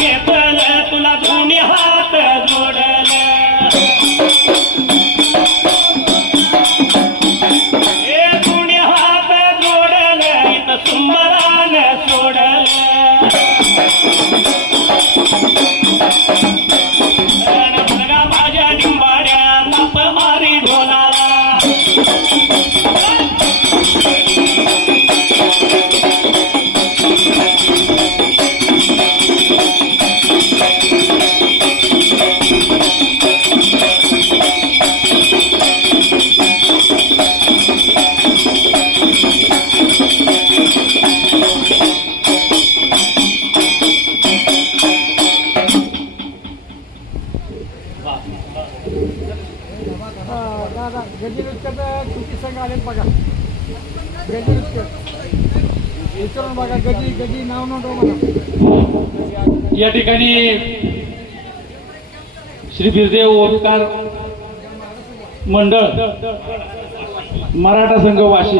yeah. या ठिकाणी श्री बिरदेव ओमकार मंडळ मराठा संघ वाशी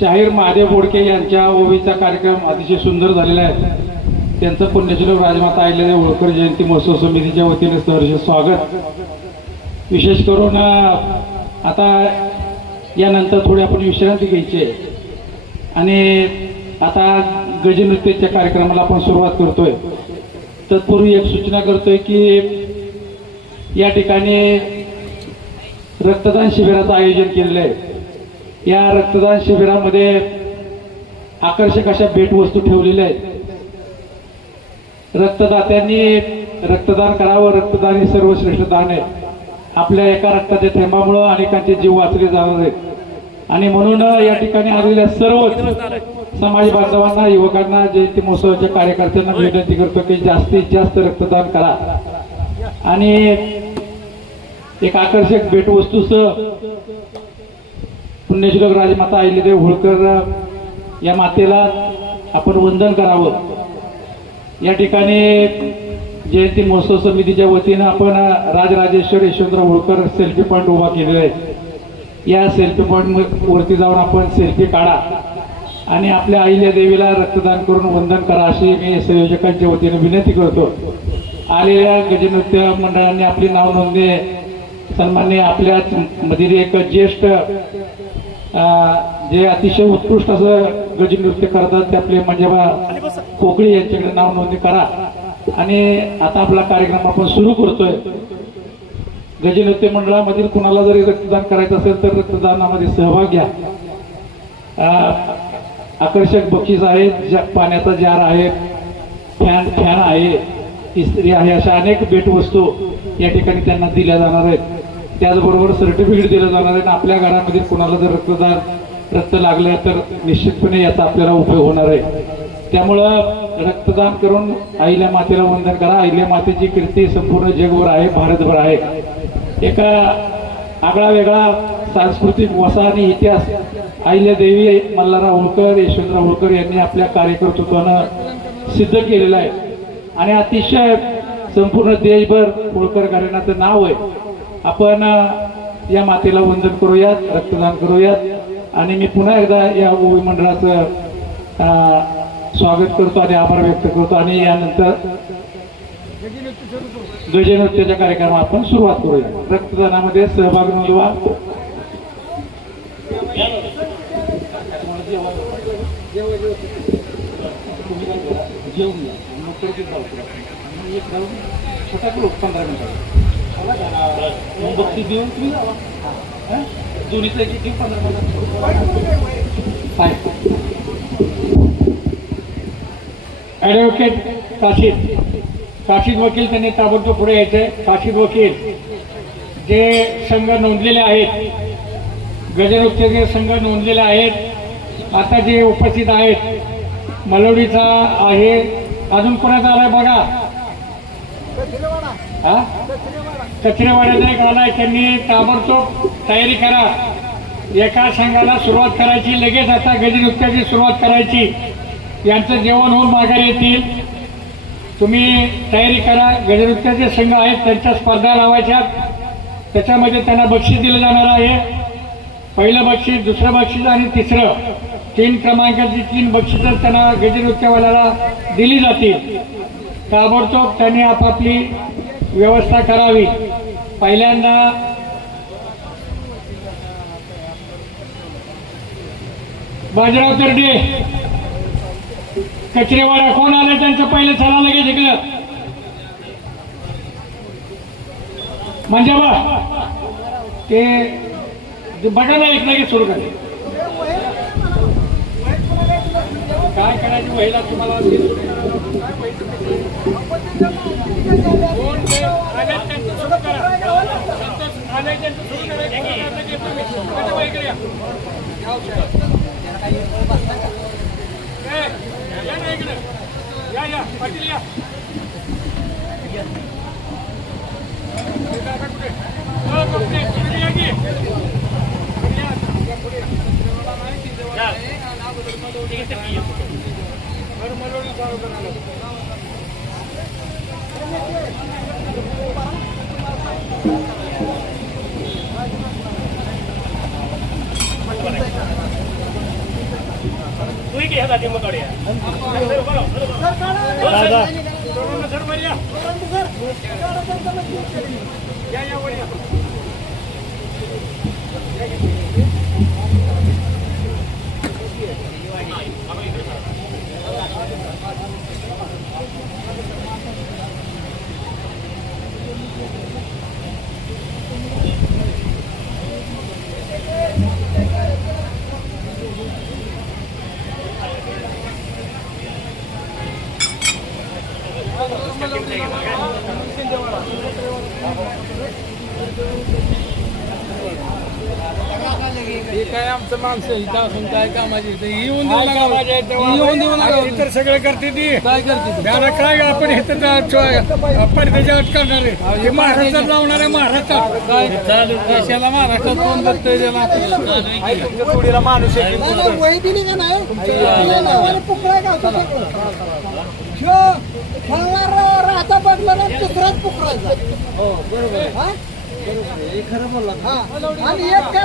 शाहीर महादेव बोडके यांच्या ओवीचा कार्यक्रम अतिशय सुंदर झालेला आहे. त्यांचं पुण्यश्लोक राजमाता अहिल्यादेवी होळकर जयंती महोत्सव समितीच्या वतीने सहर्ष स्वागत. विशेष करून आता यानंतर थोडी आपण विश्रांती घ्यायची आहे. आणि आता गजनृत्याच्या कार्यक्रमाला आपण सुरुवात करतोय. तत्पूर्वी एक सूचना करतोय की या ठिकाणी रक्तदान शिबिराचं आयोजन केलेलं आहे. या रक्तदान शिबिरामध्ये आकर्षक अशा भेटवस्तू ठेवलेल्या आहेत. रक्तदात्यांनी रक्तदान करावं रक्तदान हे सर्वश्रेष्ठ दान आहे. आपल्या एका रक्ताच्या थेंबामुळं अनेकांचे जीव वाचले जाणार आहेत. आणि म्हणून या ठिकाणी आलेल्या सर्व समाज बांधवांना युवकांना जयंती महोत्सवाच्या कार्यकर्त्यांना विनंती करतो की जास्तीत जास्त रक्तदान करा. आणि एक आकर्षक भेटवस्तूचं पुण्यश्लोक राजमाता अहिल्यादेवी होळकर या मातेला आपण वंदन करावं. या ठिकाणी जयंती महोत्सव समितीच्या वतीनं आपण राजराजेश्वर यशवंतराव होळकर सेल्फी पॉईंट उभा केलेला आहे. या सेल्फी पॉईंट वरती जाऊन आपण सेल्फी काढा. आणि आपल्या अहिल्या देवीला रक्तदान करून वंदन करा अशी मी संयोजकांच्या वतीने विनंती करतो. आलेल्या गजनृत्य मंडळांनी आपली नाव नोंदणी सन्मान्य आपल्या मधील एक ज्येष्ठ जे अतिशय उत्कृष्ट असं गजनृत्य करतात ते आपले मंजेबा कोकळी यांच्याकडे नाव नोंदणी करा. आणि आता आपला कार्यक्रम आपण सुरू करतोय. गजनृत्य मंडळामधील कुणाला जरी रक्तदान करायचं असेल तर रक्तदानामध्ये सहभाग घ्या. आकर्षक बक्षीस आहे ज्या पाण्याचा जार आहे फॅन फॅन आहे इस्त्री आहे अशा अनेक भेटवस्तू या ठिकाणी त्यांना दिल्या जाणार आहेत. त्याचबरोबर सर्टिफिकेट दिलं जाणार आहे आणि आपल्या घरामध्ये कुणाला जर रक्तदान रक्त लागलं तर निश्चितपणे याचा आपल्याला उपयोग होणार आहे. त्यामुळं रक्तदान करून आईल्या मातेला वंदन करा. आईल्या मातेची कीर्ती संपूर्ण जगभर आहे भारतभर आहे. एका आगळा वेगळा सांस्कृतिक वसा आणि इतिहास अहिल्यादेवी देवी मल्हारराव होळकर यशवंतराव होळकर यांनी आपल्या कार्यकर्तृत्वानं सिद्ध केलेलं आहे. आणि अतिशय संपूर्ण देशभर होळकर घराण्याचं नाव आहे. आपण या मातेला वंदन करूयात रक्तदान करूयात. आणि मी पुन्हा एकदा या ओवी मंडळाचं स्वागत करतो आणि आभार व्यक्त करतो. आणि यानंतर गजी नृत्य सुरू करू गजनृत्याच्या कार्यक्रमात आपण सुरुवात करूया. रक्तदानामध्ये सहभाग नोंदवा. जेवून एक राऊंड छोटा ग्रुप पंधरा मिनिटं मग देऊन तुम्ही दोन्हीचं एक देऊ पंधरा मिनिटं ॲडव्होकेट काशीद काशीद वकील त्यांनी ताबडतोब पुढे यायचंय. काशीद वकील जे संघ नोंदलेले आहेत गजनृत्याचे संघ नोंदलेले आहेत आता जे उपस्थित आहेत मलवडीचा आहे. अजून कोणाचा आलाय बघा? हा? कचरेवाड्याचा एक आलाय त्यांनी ताबडतोब तयारी करा. एका संघाला सुरुवात करायची लगेच आता गजनृत्याची सुरुवात करायची. यांचं जेवण होऊन माघारी येतील. तुम्ही तयारी करा. गजनृत्याचे संघ आहेत त्यांच्या स्पर्धा लावायच्या. त्याच्यामध्ये त्यांना बक्षीस दिलं जाणार आहे. पहिलं बक्षीस दुसरं बक्षीस आणि तिसरं. तीन क्रमांकाची तीन बक्षिसं त्यांना गजनृत्यवाल्याला दिली जातील. ताबडतोब त्यांनी आपापली व्यवस्था करावी. पहिल्यांदा बाजीराव तरडे. कचरेवाडा कोण आलं त्यांचं पहिलं चला लगेच इकडं. म्हणजे बा ते ते बघा ना एक लगेच सुरू करा. काय करायची वहिला तुम्हाला कोण ते आले त्यांचं सुरू करा संतोष आले त्यांचं सुरू करा कधी बाई इकडे या. ए, या ना इकडे. या या पाटील या हे दादा कुठे? हो, कपडे, इकडे या की. इकडे या. या पुढे या. बरं, मलोनी चालू करायला. तू इकडे ह्या जातीमध्ये या. या. या हे काय आमचं माणसं इथं असून काय कामाची इथं येऊन देऊ नका? येऊन देऊ नका. इतर सगळे करते ती. काय करते त्याला काय आपण हे पडद्याच्या आत करणार आहे. हे महाराष्ट्रात लावणार आहे महाराष्ट्रात काय देशाला महाराष्ट्रात कोण बघतोय त्याला? तुमच्या थोडीला माणूस आहे की वही दिली का नाही पुकळा खेळणार राहता बदला ना दुसराच पुकरायचा हो बरोबर हा? हा. आणि एक